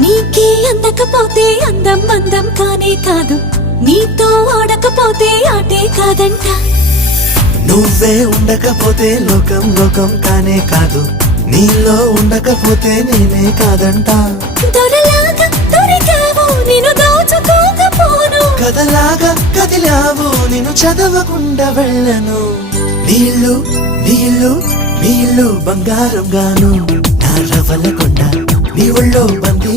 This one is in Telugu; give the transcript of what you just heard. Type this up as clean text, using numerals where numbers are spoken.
నీకే అందకపోతే అందం అందం కానే కాదు, నీతో ఆడకపోతే ఆటే కాదంట. నువ్వే ఉండకపోతే లోకం లోకం కానే కాదు, నీలో ఉండకపోతే నేనే కాదంట. దొరలాగా దొరికావు నిన్ను దోచుకోకపోను, కథలాగా కదిలావు నిన్ను చదవకుండా వెళ్ళను. నీళ్ళు నీళ్ళు నీళ్ళు బంగారం గాను, నా రవల కొండ నీ ఒళ్ళో బందీ